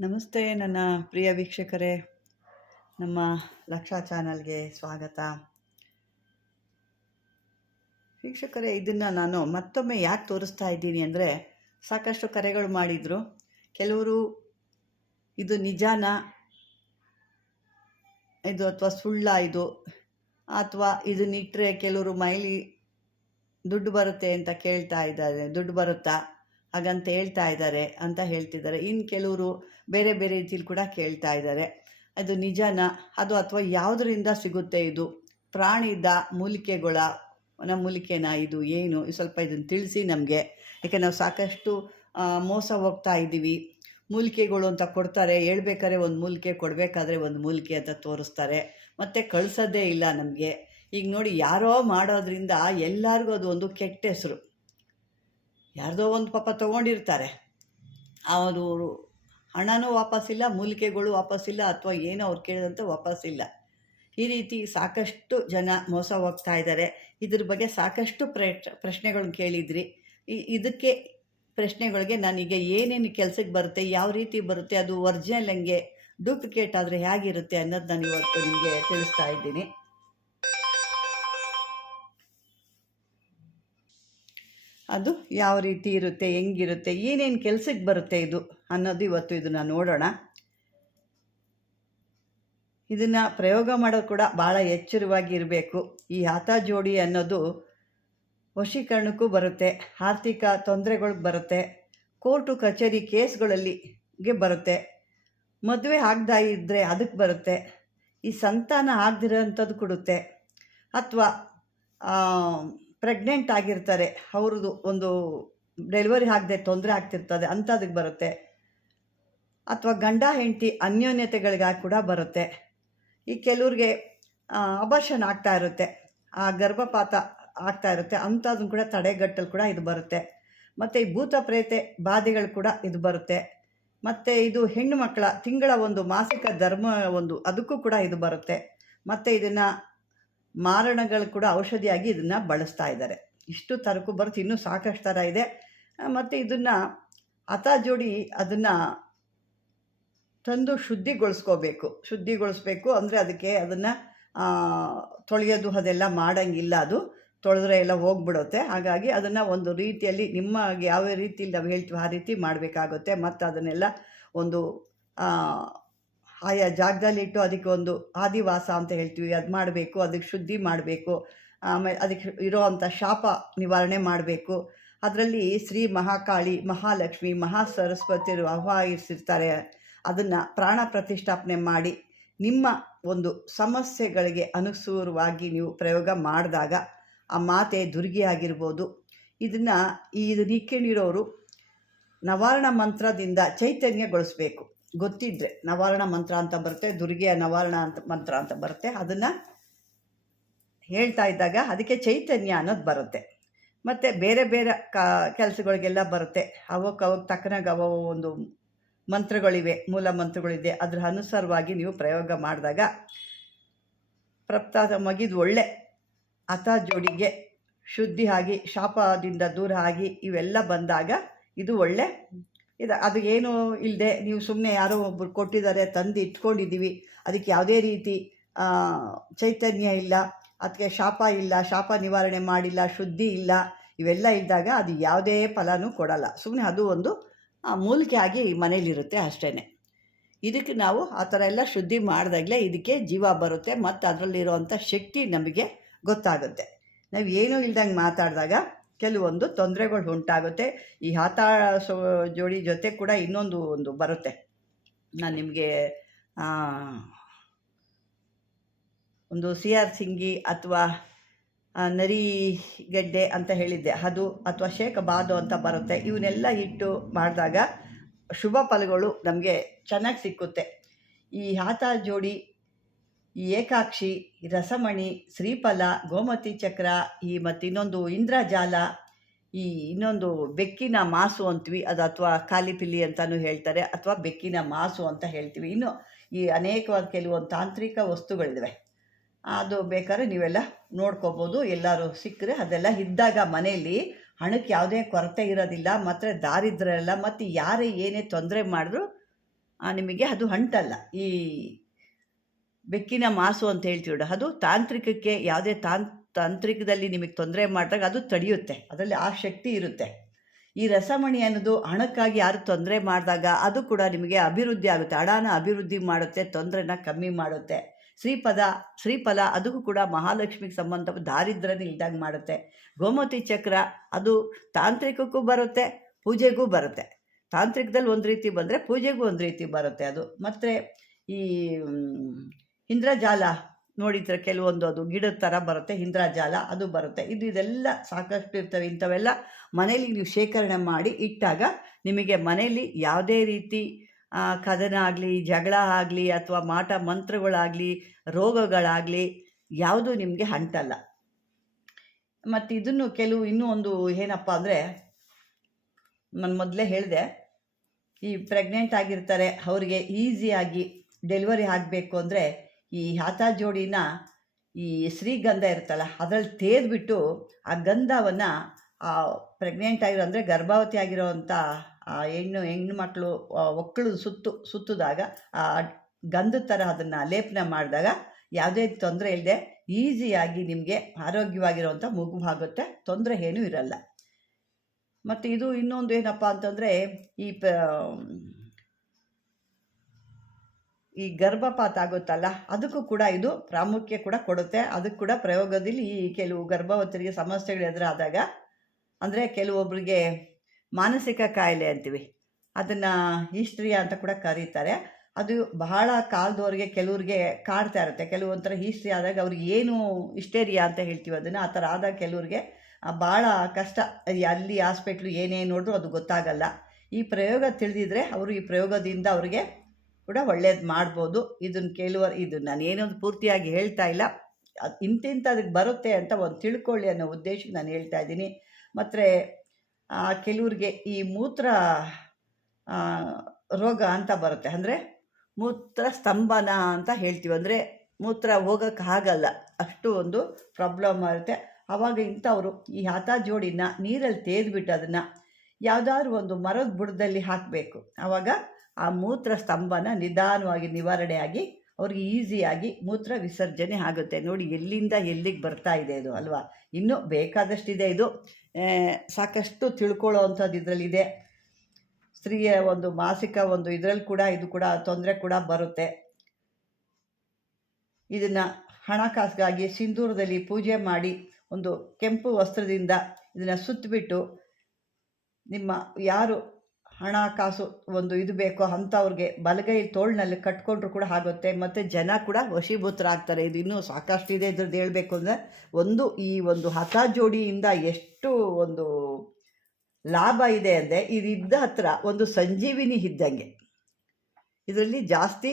ನಮಸ್ತೆ ನನ್ನ ಪ್ರಿಯ ವೀಕ್ಷಕರೇ. ನಮ್ಮ ಲಕ್ಷಾ ಚಾನಲ್ಗೆ ಸ್ವಾಗತ. ವೀಕ್ಷಕರೇ, ಇದನ್ನು ನಾನು ಮತ್ತೊಮ್ಮೆ ಯಾಕೆ ತೋರಿಸ್ತಾ ಇದ್ದೀನಿ ಅಂದರೆ, ಸಾಕಷ್ಟು ಕರೆಗಳು ಮಾಡಿದರು. ಕೆಲವರು ಇದು ನಿಜಾನ, ಇದು ಅಥವಾ ಸುಳ್ಳ ಇದು, ಅಥವಾ ಇದನ್ನಿಟ್ಟರೆ ಕೆಲವರು ಮೈಲಿ ದುಡ್ಡು ಬರುತ್ತೆ ಅಂತ ಕೇಳ್ತಾ ಇದ್ದಾರೆ. ದುಡ್ಡು ಬರುತ್ತಾ? ಹಾಗಂತ ಹೇಳ್ತಾ ಇದ್ದಾರೆ ಅಂತ ಹೇಳ್ತಿದ್ದಾರೆ. ಇನ್ನು ಕೆಲವರು ಬೇರೆ ಬೇರೆ ರೀತಿಲಿ ಕೂಡ ಕೇಳ್ತಾ ಇದ್ದಾರೆ. ಅದು ನಿಜನಾ? ಅದು ಅಥವಾ ಯಾವುದರಿಂದ ಸಿಗುತ್ತೆ ಇದು? ಪ್ರಾಣಿದ ಮೂಲಿಕೆಗಳ ಮೂಲಿಕೆನಾ ಇದು? ಏನು? ಸ್ವಲ್ಪ ಇದನ್ನು ತಿಳಿಸಿ ನಮಗೆ. ಯಾಕೆ ನಾವು ಸಾಕಷ್ಟು ಮೋಸ ಹೋಗ್ತಾ ಇದ್ದೀವಿ. ಮೂಲಿಕೆಗಳು ಅಂತ ಕೊಡ್ತಾರೆ. ಹೇಳ್ಬೇಕಾದ್ರೆ ಒಂದು ಮೂಲಿಕೆ, ಕೊಡಬೇಕಾದ್ರೆ ಒಂದು ಮೂಲಿಕೆ ಅಂತ ತೋರಿಸ್ತಾರೆ. ಮತ್ತು ಕಳಿಸೋದೇ ಇಲ್ಲ ನಮಗೆ. ಈಗ ನೋಡಿ ಯಾರೋ ಮಾಡೋದ್ರಿಂದ ಎಲ್ಲರಿಗೂ ಅದು ಒಂದು ಕೆಟ್ಟ ಹೆಸರು. ಯಾರ್ದೋ ಒಂದು ಪಾಪ ತೊಗೊಂಡಿರ್ತಾರೆ. ಅವರು ಹಣನೂ ವಾಪಸ್ಸಿಲ್ಲ, ಮೂಲಿಕೆಗಳು ವಾಪಸ್ಸಿಲ್ಲ ಅಥವಾ ಏನೋ ಅವ್ರು ಕೇಳಿದಂತೆ ವಾಪಸ್ಸಿಲ್ಲ. ಈ ರೀತಿ ಸಾಕಷ್ಟು ಜನ ಮೋಸ ಹೋಗ್ತಾ ಇದ್ದಾರೆ. ಇದ್ರ ಬಗ್ಗೆ ಸಾಕಷ್ಟು ಪ್ರಶ್ನೆ ಪ್ರಶ್ನೆಗಳನ್ನ ಕೇಳಿದ್ರಿ. ಇದಕ್ಕೆ ಪ್ರಶ್ನೆಗಳಿಗೆ ನನಗೆ ಏನೇನು ಕೆಲಸಕ್ಕೆ ಬರುತ್ತೆ, ಯಾವ ರೀತಿ ಬರುತ್ತೆ, ಅದು ಒರಿಜಿನಲ್ ಹೆಂಗೆ ಡೂಪ್ಲಿಕೇಟ್ ಆದರೆ ಹೇಗಿರುತ್ತೆ ಅನ್ನೋದು ನಾನು ಇವತ್ತು ನಿಮಗೆ ತಿಳಿಸ್ತಾ ಇದ್ದೀನಿ. ಅದು ಯಾವ ರೀತಿ ಇರುತ್ತೆ, ಹೆಂಗಿರುತ್ತೆ, ಏನೇನು ಕೆಲಸಕ್ಕೆ ಬರುತ್ತೆ ಇದು ಅನ್ನೋದು ಇವತ್ತು ಇದನ್ನು ನೋಡೋಣ. ಇದನ್ನು ಪ್ರಯೋಗ ಮಾಡೋದು ಕೂಡ ಭಾಳ ಎಚ್ಚರವಾಗಿ ಇರಬೇಕು. ಈ ಹಾತ ಜೋಡಿ ಅನ್ನೋದು ವಶೀಕರಣಕ್ಕೂ ಬರುತ್ತೆ, ಆರ್ಥಿಕ ತೊಂದರೆಗಳಿಗೆ ಬರುತ್ತೆ, ಕೋರ್ಟು ಕಚೇರಿ ಕೇಸ್ಗಳಲ್ಲಿ ಗೆ ಬರುತ್ತೆ, ಮದುವೆ ಆಗ್ದಾ ಇದ್ದರೆ ಅದಕ್ಕೆ ಬರುತ್ತೆ, ಈ ಸಂತಾನ ಆಗದಿರೋಂಥದ್ದು ಕೊಡುತ್ತೆ, ಅಥವಾ ಪ್ರೆಗ್ನೆಂಟ್ ಆಗಿರ್ತಾರೆ, ಅವ್ರದ್ದು ಒಂದು ಡೆಲಿವರಿ ಆಗದೆ ತೊಂದರೆ ಆಗ್ತಿರ್ತದೆ, ಅಂಥದಕ್ಕೆ ಬರುತ್ತೆ. ಅಥವಾ ಗಂಡ, ಹೆಂಡತಿ ಅನ್ಯೋನ್ಯತೆಗಳಿಗಾಗಿ ಕೂಡ ಬರುತ್ತೆ. ಈ ಕೆಲವ್ರಿಗೆ ಅಬರ್ಷನ್ ಆಗ್ತಾ ಇರುತ್ತೆ, ಆ ಗರ್ಭಪಾತ ಆಗ್ತಾ ಇರುತ್ತೆ ಅಂಥದನ್ನು ಕೂಡ ತಡೆಗಟ್ಟಲು ಕೂಡ ಇದು ಬರುತ್ತೆ. ಮತ್ತು ಈ ಭೂತ ಪ್ರೇತೆ ಬಾಧೆಗಳು ಕೂಡ ಇದು ಬರುತ್ತೆ. ಮತ್ತು ಇದು ಹೆಣ್ಣು ಮಕ್ಕಳ ತಿಂಗಳ ಒಂದು ಮಾಸಿಕ ಧರ್ಮ ಒಂದು, ಅದಕ್ಕೂ ಕೂಡ ಇದು ಬರುತ್ತೆ. ಮತ್ತು ಇದನ್ನು ಮಾರಣಗಳು ಕೂಡ ಔಷಧಿಯಾಗಿ ಇದನ್ನು ಬಳಸ್ತಾ ಇದ್ದಾರೆ. ಇಷ್ಟು ತರಕು ಬರುತ್ತೆ ಇನ್ನೂ ಸಾಕಷ್ಟು ಥರ ಇದೆ. ಮತ್ತು ಇದನ್ನು ಹತ ಜೋಡಿ ಅದನ್ನು ತಂದು ಶುದ್ಧಿಗೊಳಿಸ್ಕೋಬೇಕು. ಶುದ್ಧಿಗೊಳಿಸ್ಬೇಕು ಅಂದರೆ ಅದಕ್ಕೆ ಅದನ್ನು ತೊಳೆಯೋದು ಅದೆಲ್ಲ ಮಾಡೋಂಗಿಲ್ಲ ಅದು. ತೊಳೆದ್ರೆ ಎಲ್ಲ ಹೋಗ್ಬಿಡುತ್ತೆ. ಹಾಗಾಗಿ ಅದನ್ನು ಒಂದು ರೀತಿಯಲ್ಲಿ ನಿಮ್ಮ ಯಾವ ರೀತಿಯಲ್ಲಿ ನಾವು ಹೇಳ್ತೀವಿ ಆ ರೀತಿ ಮಾಡಬೇಕಾಗುತ್ತೆ. ಮತ್ತು ಅದನ್ನೆಲ್ಲ ಒಂದು ಆಯಾ ಜಾಗದಲ್ಲಿಟ್ಟು ಅದಕ್ಕೆ ಒಂದು ಆದಿವಾಸ ಅಂತ ಹೇಳ್ತೀವಿ. ಅದು ಮಾಡಬೇಕು, ಅದಕ್ಕೆ ಶುದ್ಧಿ ಮಾಡಬೇಕು ಆಮೇಲೆ ಅದಕ್ಕೆ ಇರೋವಂಥ ಶಾಪ ನಿವಾರಣೆ ಮಾಡಬೇಕು. ಅದರಲ್ಲಿ ಶ್ರೀ ಮಹಾಕಾಳಿ, ಮಹಾಲಕ್ಷ್ಮಿ ಮಹಾ ಸರಸ್ವತಿಯರು ಆಹ್ವಾನಿಸಿರ್ತಾರೆ ಅದನ್ನು ಪ್ರಾಣ ಪ್ರತಿಷ್ಠಾಪನೆ ಮಾಡಿ ನಿಮ್ಮ ಒಂದು ಸಮಸ್ಯೆಗಳಿಗೆ ಅನುಸೂರವಾಗಿ ನೀವು ಪ್ರಯೋಗ ಮಾಡಿದಾಗ ಆ ಮಾತೆ ದುರ್ಗಿ ಆಗಿರ್ಬೋದು. ಇದನ್ನು ಇದು ನಿಕ್ಕೊಂಡಿರೋರು ನವಾರಣ ಮಂತ್ರದಿಂದ ಚೈತನ್ಯಗೊಳಿಸ್ಬೇಕು. ಗೊತ್ತಿದ್ದರೆ ನವಾರಣ ಮಂತ್ರ ಅಂತ ಬರುತ್ತೆ, ದುರ್ಗೆಯ ನವಾರಣ ಅಂತ ಮಂತ್ರ ಅಂತ ಬರುತ್ತೆ, ಅದನ್ನು ಹೇಳ್ತಾ ಇದ್ದಾಗ ಅದಕ್ಕೆ ಚೈತನ್ಯ ಅನ್ನೋದು ಬರುತ್ತೆ. ಮತ್ತು ಬೇರೆ ಬೇರೆ ಕ, ಕೆಲಸಗಳಿಗೆಲ್ಲ ಬರುತ್ತೆ. ಅವಕ್ಕೆ ಅವಾಗ ತಕ್ಕನಾಗ ಅವ ಒಂದು ಮಂತ್ರಗಳಿವೆ, ಮೂಲ ಮಂತ್ರಗಳಿದೆ, ಅದರ ಅನುಸಾರವಾಗಿ ನೀವು ಪ್ರಯೋಗ ಮಾಡಿದಾಗ ಪ್ರಪ್ತಾದ ಮಗಿದು ಒಳ್ಳೆ. ಅತ ಜೋಡಿಗೆ ಶುದ್ಧಿ ಆಗಿ, ಶಾಪದಿಂದ ದೂರ ಆಗಿ ಇವೆಲ್ಲ ಬಂದಾಗ ಇದು ಒಳ್ಳೆ ಇದು ಅದು ಏನು ಇಲ್ಲದೆ ನೀವು ಸುಮ್ಮನೆ ಯಾರೋ ಒಬ್ಬರು ಕೊಟ್ಟಿದ್ದಾರೆ, ತಂದು ಇಟ್ಕೊಂಡಿದ್ದೀವಿ. ಅದಕ್ಕೆ ಯಾವುದೇ ರೀತಿ ಚೈತನ್ಯ ಇಲ್ಲ, ಅದಕ್ಕೆ ಶಾಪ ಇಲ್ಲ, ಶಾಪ ನಿವಾರಣೆ ಮಾಡಿಲ್ಲ, ಶುದ್ಧಿ ಇಲ್ಲ, ಇವೆಲ್ಲ ಇದ್ದಾಗ ಅದು ಯಾವುದೇ ಫಲನೂ ಕೊಡಲ್ಲ. ಸುಮ್ಮನೆ ಅದು ಒಂದು ಮೂಲಿಕೆ ಆಗಿ ಮನೇಲಿರುತ್ತೆ ಅಷ್ಟೇ ಇದಕ್ಕೆ ನಾವು ಆ ಥರ ಎಲ್ಲ ಶುದ್ಧಿ ಮಾಡಿದಾಗಲೇ ಇದಕ್ಕೆ ಜೀವ ಬರುತ್ತೆ ಮತ್ತು ಅದರಲ್ಲಿರುವಂಥ ಶಕ್ತಿ ನಮಗೆ ಗೊತ್ತಾಗುತ್ತೆ. ನಾವು ಏನೂ ಇಲ್ದಂಗೆ ಮಾತಾಡಿದಾಗ ಕೆಲವೊಂದು ತೊಂದರೆಗಳು ಉಂಟಾಗುತ್ತೆ. ಈ ಹಾತ ಜೋಡಿ ಜೊತೆ ಕೂಡ ಇನ್ನೊಂದು ಒಂದು ಬರುತ್ತೆ. ನಾನು ನಿಮಗೆ ಒಂದು ಸಿ ಆರ್ ಸಿಂಗಿ ಅಥವಾ ನರಿಗಡ್ಡೆ ಅಂತ ಹೇಳಿದ್ದೆ. ಅದು ಅಥವಾ ಶೇಖ ಬಾದು ಅಂತ ಬರುತ್ತೆ. ಇವನ್ನೆಲ್ಲ ಇಟ್ಟು ಮಾಡಿದಾಗ ಶುಭ ಫಲಗಳು ನಮಗೆ ಚೆನ್ನಾಗಿ ಸಿಕ್ಕುತ್ತೆ. ಈ ಹಾತ ಜೋಡಿ ಈ ಏಕಾಕ್ಷಿ, ರಸಮಣಿ, ಶ್ರೀಫಲ, ಗೋಮತಿ ಚಕ್ರ, ಈ ಮತ್ತು ಇನ್ನೊಂದು ಇಂದ್ರಜಾಲ, ಈ ಇನ್ನೊಂದು ಬೆಕ್ಕಿನ ಮಾಸು ಅಂತೀವಿ, ಅದು ಅಥವಾ ಕಾಲಿಪಿಲಿ ಅಂತಲೂ ಹೇಳ್ತಾರೆ, ಅಥವಾ ಬೆಕ್ಕಿನ ಮಾಸು ಅಂತ ಹೇಳ್ತೀವಿ. ಇನ್ನು ಈ ಅನೇಕವಾದ ಕೆಲವೊಂದು ತಾಂತ್ರಿಕ ವಸ್ತುಗಳಿವೆ. ಅದು ಬೇಕಾದ್ರೆ ನೀವೆಲ್ಲ ನೋಡ್ಕೋಬೋದು. ಎಲ್ಲರೂ ಸಿಕ್ಕರೆ ಅದೆಲ್ಲ ಇದ್ದಾಗ ಮನೆಯಲ್ಲಿ ಹಣಕ್ಕೆ ಯಾವುದೇ ಕೊರತೆ ಇರೋದಿಲ್ಲ ಮತ್ತು ದಾರಿದ್ರ್ಯ ಇಲ್ಲ ಮತ್ತು ಯಾರೇ ಏನೇ ತೊಂದರೆ ಮಾಡಿದ್ರು ನಿಮಗೆ ಅದು ಹಂಟಲ್ಲ. ಈ ಬೆಕ್ಕಿನ ಮಾಸು ಅಂತ ಹೇಳ್ತೀವಿ ಅದು ತಾಂತ್ರಿಕಕ್ಕೆ ಯಾವುದೇ ತಾನ್, ತಾಂತ್ರಿಕದಲ್ಲಿ ನಿಮಗೆ ತೊಂದರೆ ಮಾಡಿದಾಗ ಅದು ತಡೆಯುತ್ತೆ. ಅದರಲ್ಲಿ ಆ ಶಕ್ತಿ ಇರುತ್ತೆ. ಈ ರಸಮಣಿ ಅನ್ನೋದು ಹಣಕ್ಕಾಗಿ ಯಾರು ತೊಂದರೆ ಮಾಡಿದಾಗ ಅದು ಕೂಡ ನಿಮಗೆ ಅಭಿವೃದ್ಧಿ ಆಗುತ್ತೆ. ಹಣನ ಅಭಿವೃದ್ಧಿ ಮಾಡುತ್ತೆ, ತೊಂದರೆನ ಕಮ್ಮಿ ಮಾಡುತ್ತೆ. ಶ್ರೀಪದ, ಶ್ರೀಫಲ ಅದಕ್ಕೂ ಕೂಡ ಮಹಾಲಕ್ಷ್ಮಿಗೆ ಸಂಬಂಧ ದಾರಿದ್ರ್ಯನ ಇಲ್ದಾಗ ಮಾಡುತ್ತೆ. ಗೋಮತಿ ಚಕ್ರ ಅದು ತಾಂತ್ರಿಕಕ್ಕೂ ಬರುತ್ತೆ, ಪೂಜೆಗೂ ಬರುತ್ತೆ. ತಾಂತ್ರಿಕದಲ್ಲಿ ಒಂದು ರೀತಿ ಬಂದರೆ ಪೂಜೆಗೂ ಒಂದು ರೀತಿ ಬರುತ್ತೆ ಅದು. ಮತ್ತು ಈ ಇಂದ್ರಜಾಲ ನೋಡಿದ್ರೆ ಕೆಲವೊಂದು ಅದು ಗಿಡದ ಥರ ಬರುತ್ತೆ ಇಂದ್ರಜಾಲ ಅದು ಬರುತ್ತೆ. ಇದು ಇದೆಲ್ಲ ಸಾಕಷ್ಟು ಇರ್ತವೆ. ಇಂಥವೆಲ್ಲ ಮನೇಲಿ ನೀವು ಶೇಖರಣೆ ಮಾಡಿ ಇಟ್ಟಾಗ ನಿಮಗೆ ಮನೆಯಲ್ಲಿ ಯಾವುದೇ ರೀತಿ ಕದನ ಆಗಲಿ, ಜಗಳ ಆಗಲಿ ಅಥವಾ ಮಾಟ ಮಂತ್ರಗಳಾಗಲಿ, ರೋಗಗಳಾಗಲಿ ಯಾವುದೂ ನಿಮಗೆ ಅಂಟಲ್ಲ ಮತ್ತು ಇದನ್ನು ಕೆಲವು ಇನ್ನೂ ಒಂದು ಏನಪ್ಪ ಅಂದರೆ ನಾನು ಮೊದಲೇ ಹೇಳಿದೆ, ಈ ಪ್ರೆಗ್ನೆಂಟ್ ಆಗಿರ್ತಾರೆ, ಅವ್ರಿಗೆ ಈಸಿಯಾಗಿ ಡೆಲಿವರಿ ಆಗಬೇಕು ಅಂದರೆ ಈ ಹಾತ ಜೋಡಿನ ಈ ಶ್ರೀಗಂಧ ಇರುತ್ತಲ್ಲ, ಅದರಲ್ಲಿ ತೇದ್ಬಿಟ್ಟು ಆ ಗಂಧವನ್ನು ಆ ಪ್ರೆಗ್ನೆಂಟ್ ಆಗಿರೋ, ಅಂದರೆ ಗರ್ಭವತಿ ಆಗಿರೋವಂಥ ಆ ಹೆಣ್ಣು ಹೆಣ್ಣು ಮಕ್ಕಳು ಒಕ್ಕಳು ಸುತ್ತು, ಸುತ್ತಿದಾಗ ಆ ಗಂಧದ ಥರ ಅದನ್ನು ಲೇಪನ ಮಾಡಿದಾಗ ಯಾವುದೇ ತೊಂದರೆ ಇಲ್ಲದೆ ಈಸಿಯಾಗಿ ನಿಮಗೆ ಆರೋಗ್ಯವಾಗಿರುವಂಥ ಮಗು ಆಗುತ್ತೆ, ತೊಂದರೆ ಏನೂ ಇರಲ್ಲ. ಮತ್ತು ಇದು ಇನ್ನೊಂದು ಏನಪ್ಪ ಅಂತಂದರೆ ಈ ಪ ಈ ಗರ್ಭಪಾತ ಆಗುತ್ತಲ್ಲ, ಅದಕ್ಕೂ ಕೂಡ ಇದು ಪ್ರಾಮುಖ್ಯ ಕೂಡ ಕೊಡುತ್ತೆ. ಅದಕ್ಕೆ ಕೂಡ ಪ್ರಯೋಗದಲ್ಲಿ ಈ ಕೆಲವು ಗರ್ಭವತಿಯರಿಗೆ ಸಮಸ್ಯೆಗಳು ಎದುರಾದಾಗ, ಅಂದರೆ ಕೆಲವೊಬ್ಬರಿಗೆ ಮಾನಸಿಕ ಕಾಯಿಲೆ ಅಂತೀವಿ, ಅದನ್ನು ಈಸ್ಟ್ರಿಯ ಅಂತ ಕೂಡ ಕರೀತಾರೆ. ಅದು ಬಹಳ ಕಾಲದವ್ರಿಗೆ, ಕೆಲವ್ರಿಗೆ ಕಾಡ್ತಾ ಇರುತ್ತೆ. ಕೆಲವೊಂಥರ ಹಿಸ್ಟ್ರಿ ಆದಾಗ ಅವ್ರಿಗೆ ಏನು ಇಷ್ಟೇರಿಯಾ ಅಂತ ಹೇಳ್ತೀವಿ ಅದನ್ನು, ಆ ಥರ ಆದಾಗ ಕೆಲವ್ರಿಗೆ ಭಾಳ ಕಷ್ಟ. ಅಲ್ಲಿ ಹಾಸ್ಪಿಟ್ಲು ಏನೇನು ನೋಡಿದ್ರು ಅದು ಗೊತ್ತಾಗಲ್ಲ. ಈ ಪ್ರಯೋಗ ತಿಳಿದಿದ್ರೆ ಅವರು ಈ ಪ್ರಯೋಗದಿಂದ ಅವರಿಗೆ ಕೂಡ ಒಳ್ಳೇದು ಮಾಡ್ಬೋದು. ಇದನ್ನು ಕೇಳುವ ಇದು ನಾನು ಏನೊಂದು ಪೂರ್ತಿಯಾಗಿ ಹೇಳ್ತಾ ಇಲ್ಲ. ಅದಕ್ಕೆ ಬರುತ್ತೆ ಅಂತ ಒಂದು ತಿಳ್ಕೊಳ್ಳಿ ಅನ್ನೋ ಉದ್ದೇಶಕ್ಕೆ ನಾನು ಹೇಳ್ತಾ ಇದ್ದೀನಿ. ಮತ್ತು ಕೆಲವ್ರಿಗೆ ಈ ಮೂತ್ರ ರೋಗ ಅಂತ ಬರುತ್ತೆ. ಅಂದರೆ ಮೂತ್ರ ಸ್ತಂಭನ ಅಂತ ಹೇಳ್ತೀವಿ. ಅಂದರೆ ಮೂತ್ರ ಹೋಗೋಕ್ಕೆ ಆಗಲ್ಲ. ಅಷ್ಟು ಒಂದು ಪ್ರಾಬ್ಲಮ್ ಆಗುತ್ತೆ ಆವಾಗ ಇಂಥವರು ಈ ಹತ ಜೋಡಿನ ನೀರಲ್ಲಿ ತೇದ್ಬಿಟ್ಟು ಅದನ್ನು ಯಾವುದಾದ್ರೂ ಒಂದು ಮರದ ಬುಡದಲ್ಲಿ ಹಾಕಬೇಕು. ಆವಾಗ ಆ ಮೂತ್ರ ಸ್ತಂಭನ ನಿಧಾನವಾಗಿ ನಿವಾರಣೆಯಾಗಿ ಅವ್ರಿಗೆ ಈಸಿಯಾಗಿ ಮೂತ್ರ ವಿಸರ್ಜನೆ ಆಗುತ್ತೆ. ನೋಡಿ, ಎಲ್ಲಿಂದ ಎಲ್ಲಿಗೆ ಬರ್ತಾ ಇದೆ ಇದು ಅಲ್ವಾ? ಇನ್ನೂ ಬೇಕಾದಷ್ಟಿದೆ ಇದು. ಸಾಕಷ್ಟು ತಿಳ್ಕೊಳ್ಳೋ ಅಂಥದ್ದು ಇದರಲ್ಲಿದೆ ಸ್ತ್ರೀಯ ಒಂದು ಮಾಸಿಕ ಒಂದು ಇದರಲ್ಲಿ ಕೂಡ ಇದು ಕೂಡ ತೊಂದರೆ ಕೂಡ ಬರುತ್ತೆ. ಇದನ್ನು ಹಣಕಾಸಿಗಾಗಿ ಸಿಂಧೂರದಲ್ಲಿ ಪೂಜೆ ಮಾಡಿ ಒಂದು ಕೆಂಪು ವಸ್ತ್ರದಿಂದ ಇದನ್ನು ಸುತ್ತಬಿಟ್ಟು ನಿಮ್ಮ ಯಾರು ಹಣಕಾಸು ಒಂದು ಇದು ಬೇಕು, ಅಂಥವ್ರಿಗೆ ಬಲಗೈ ತೋಳಿನಲ್ಲಿ ಕಟ್ಕೊಂಡ್ರು ಕೂಡ ಆಗುತ್ತೆ. ಮತ್ತು ಜನ ಕೂಡ ವಶೀಭೂತರಾಗ್ತಾರೆ. ಇದು ಇನ್ನೂ ಸಾಕಷ್ಟು ಇದೆ ಇದ್ರದ್ದು ಹೇಳಬೇಕು ಅಂದರೆ, ಒಂದು ಈ ಒಂದು ಹತ ಜೋಡಿಯಿಂದ ಎಷ್ಟು ಒಂದು ಲಾಭ ಇದೆ ಅಂದರೆ ಇದಿದ್ದ ಹತ್ರ ಒಂದು ಸಂಜೀವಿನಿ ಇದ್ದಂಗೆ. ಇದರಲ್ಲಿ ಜಾಸ್ತಿ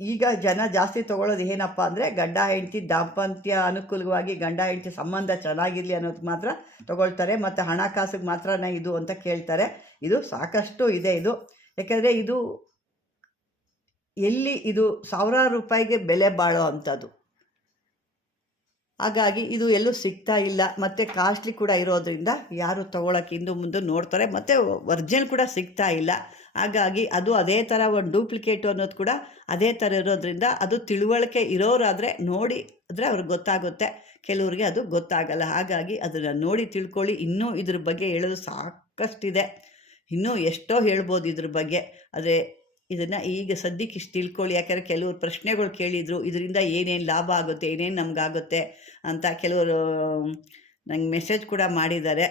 ಈಗ ಜನ ಜಾಸ್ತಿ ತೊಗೊಳ್ಳೋದು ಏನಪ್ಪ ಅಂದರೆ ಗಂಡ, ಹೆಂಡತಿ ದಾಂಪತ್ಯ ಅನುಕೂಲವಾಗಿ ಗಂಡ, ಹೆಂಡತಿ ಸಂಬಂಧ ಚೆನ್ನಾಗಿರಲಿ ಅನ್ನೋದು ಮಾತ್ರ ತೊಗೊಳ್ತಾರೆ ಮತ್ತು ಹಣಕಾಸಿಗೆ ಮಾತ್ರನೇ ಇದು ಅಂತ ಕೇಳ್ತಾರೆ. ಇದು ಸಾಕಷ್ಟು ಇದೆ ಇದು. ಯಾಕೆಂದರೆ ಇದು ಎಲ್ಲಿ ಇದು ಸಾವಿರಾರು ರೂಪಾಯಿಗೆ ಬೆಲೆ ಬಾಳೋ ಅಂಥದ್ದು. ಹಾಗಾಗಿ ಇದು ಎಲ್ಲೂ ಸಿಗ್ತಾ ಇಲ್ಲ. ಮತ್ತು ಕಾಸ್ಟ್ಲಿ ಕೂಡ ಇರೋದ್ರಿಂದ ಯಾರು ತೊಗೊಳಕ್ಕೆ ಹಿಂದೂ ಮುಂದೆ ನೋಡ್ತಾರೆ. ಮತ್ತು ಒರ್ಜಿನಲ್ ಕೂಡ ಸಿಗ್ತಾ ಇಲ್ಲ. ಹಾಗಾಗಿ ಅದು ಅದೇ ಥರ ಒಂದು ಡೂಪ್ಲಿಕೇಟು ಅನ್ನೋದು ಕೂಡ ಅದೇ ಥರ ಇರೋದ್ರಿಂದ ಅದು ತಿಳುವಳಿಕೆ ಇರೋರಾದರೆ ನೋಡಿ ಅಂದರೆ ಅವ್ರಿಗೆ ಗೊತ್ತಾಗುತ್ತೆ. ಕೆಲವ್ರಿಗೆ ಅದು ಗೊತ್ತಾಗಲ್ಲ. ಹಾಗಾಗಿ ಅದನ್ನು ನೋಡಿ ತಿಳ್ಕೊಳ್ಳಿ. ಇನ್ನೂ ಇದ್ರ ಬಗ್ಗೆ ಹೇಳೋದು ಸಾಕಷ್ಟಿದೆ. ಇನ್ನೂ ಎಷ್ಟೋ ಹೇಳ್ಬೋದು ಇದ್ರ ಬಗ್ಗೆ. ಆದರೆ ಇದನ್ನು ಈಗ ಸದ್ಯಕ್ಕೆ ಇಷ್ಟು ತಿಳ್ಕೊಳ್ಳಿ. ಯಾಕಂದರೆ ಕೆಲವರು ಪ್ರಶ್ನೆಗಳು ಕೇಳಿದರು. ಇದರಿಂದ ಏನೇನು ಲಾಭ ಆಗುತ್ತೆ, ಏನೇನು ನಮಗಾಗುತ್ತೆ ಅಂತ ಕೆಲವರು ನಂಗೆ ಮೆಸೇಜ್ ಕೂಡ ಮಾಡಿದ್ದಾರೆ.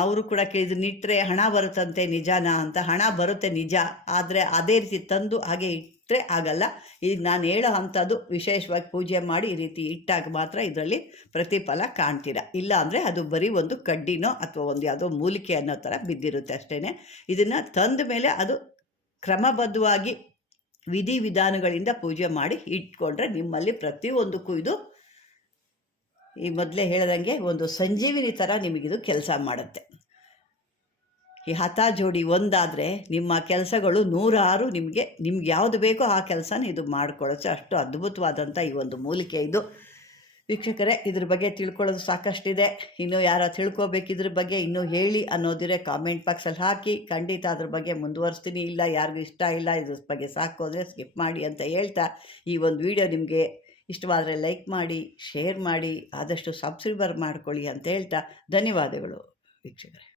ಅವರು ಕೂಡ ಕೇಳಿದ್ರು ನಿಟ್ಟರೆ ಹಣ ಬರುತ್ತಂತೆ ನಿಜಾನಾ ಅಂತ. ಹಣ ಬರುತ್ತೆ ನಿಜ, ಆದರೆ ಅದೇ ರೀತಿ ತಂದು ಹಾಗೆ ಇಟ್ಟರೆ ಆಗಲ್ಲ. ಈಗ ನಾನು ಹೇಳೋ ಅಂಥದ್ದು ವಿಶೇಷವಾಗಿ ಪೂಜೆ ಮಾಡಿ ಈ ರೀತಿ ಇಟ್ಟಾಗ ಮಾತ್ರ ಇದರಲ್ಲಿ ಪ್ರತಿಫಲ ಕಾಣ್ತೀರ. ಇಲ್ಲ ಅಂದರೆ ಅದು ಬರೀ ಒಂದು ಕಡ್ಡಿನೋ ಅಥವಾ ಒಂದು ಯಾವುದೋ ಮೂಲಿಕೆ ಅನ್ನೋ ಥರ ಬಿದ್ದಿರುತ್ತೆ ಅಷ್ಟೇ ಇದನ್ನು ತಂದ ಮೇಲೆ ಅದು ಕ್ರಮಬದ್ಧವಾಗಿ ವಿಧಿ ವಿಧಾನಗಳಿಂದ ಪೂಜೆ ಮಾಡಿ ಇಟ್ಕೊಂಡ್ರೆ ನಿಮ್ಮಲ್ಲಿ ಪ್ರತಿಯೊಂದಕ್ಕೂ ಇದು ಈ ಮೊದಲೇ ಹೇಳ್ದಂಗೆ ಒಂದು ಸಂಜೀವಿನಿ ಥರ ನಿಮಗಿದು ಕೆಲಸ ಮಾಡುತ್ತೆ. ಈ ಹತ ಜೋಡಿ ಒಂದಾದರೆ ನಿಮ್ಮ ಕೆಲಸಗಳು ನೂರಾರು ನಿಮಗೆ, ನಿಮ್ಗೆ ಯಾವುದು ಬೇಕೋ ಆ ಕೆಲಸನ ಇದು ಮಾಡ್ಕೊಳ್ಳೋದು ಅಷ್ಟು ಅದ್ಭುತವಾದಂಥ ಈ ಒಂದು ಮೂಲಿಕೆ ಇದು. ವೀಕ್ಷಕರೇ, ಇದ್ರ ಬಗ್ಗೆ ತಿಳ್ಕೊಳ್ಳೋದು ಸಾಕಷ್ಟಿದೆ. ಇನ್ನೂ ಯಾರ ತಿಳ್ಕೊಬೇಕಿದ್ರ ಬಗ್ಗೆ ಇನ್ನೂ ಹೇಳಿ ಅನ್ನೋದಿರೆ ಕಾಮೆಂಟ್ ಬಾಕ್ಸಲ್ಲಿ ಹಾಕಿ. ಖಂಡಿತ ಅದ್ರ ಬಗ್ಗೆ ಮುಂದುವರಿಸ್ತೀನಿ. ಇಲ್ಲ, ಯಾರಿಗೂ ಇಷ್ಟ ಇಲ್ಲ, ಇದ್ರ ಬಗ್ಗೆ ಸಾಕೋದ್ರೆ ಸ್ಕಿಪ್ ಮಾಡಿ ಅಂತ ಹೇಳ್ತಾ ಈ ಒಂದು ವಿಡಿಯೋ ನಿಮಗೆ ಇಷ್ಟವಾದರೆ ಲೈಕ್ ಮಾಡಿ ಶೇರ್ ಮಾಡಿ ಆದಷ್ಟು ಸಬ್ಸ್ಕ್ರೈಬರ್ ಮಾಡ್ಕೊಳ್ಳಿ ಅಂತ ಹೇಳ್ತಾ ಧನ್ಯವಾದಗಳು ವೀಕ್ಷಕರೇ.